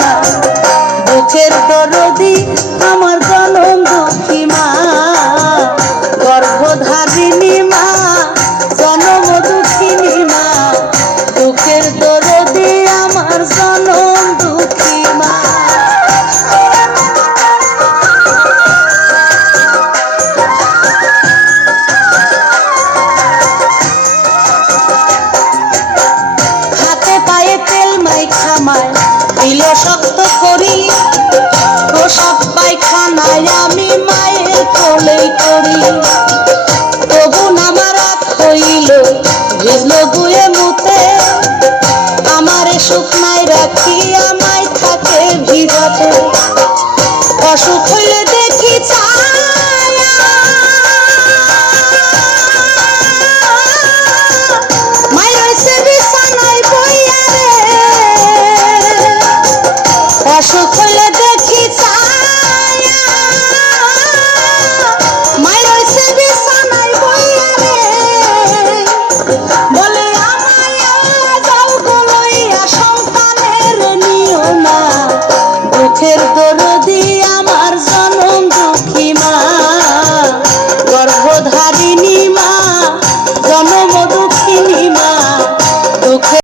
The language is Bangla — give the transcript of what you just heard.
না। দুঃখের দরদি আমার জনম দুঃখী মা, গর্ভধারিণী মা, জনম দুঃখিনী মা। দুঃখের দরদি আমার জনম দুঃখী মা। হাতে পায়ে তেল মাইখা মায় দিল শক্ত করি, প্রসব পায়খানায় আমি মায়ের কোলেই করি। তবু আমার রাত হইল ভিজল গুয়ে মুতে, আমারে শুকনায় রাখি আমায় থাকে ভিজাতে।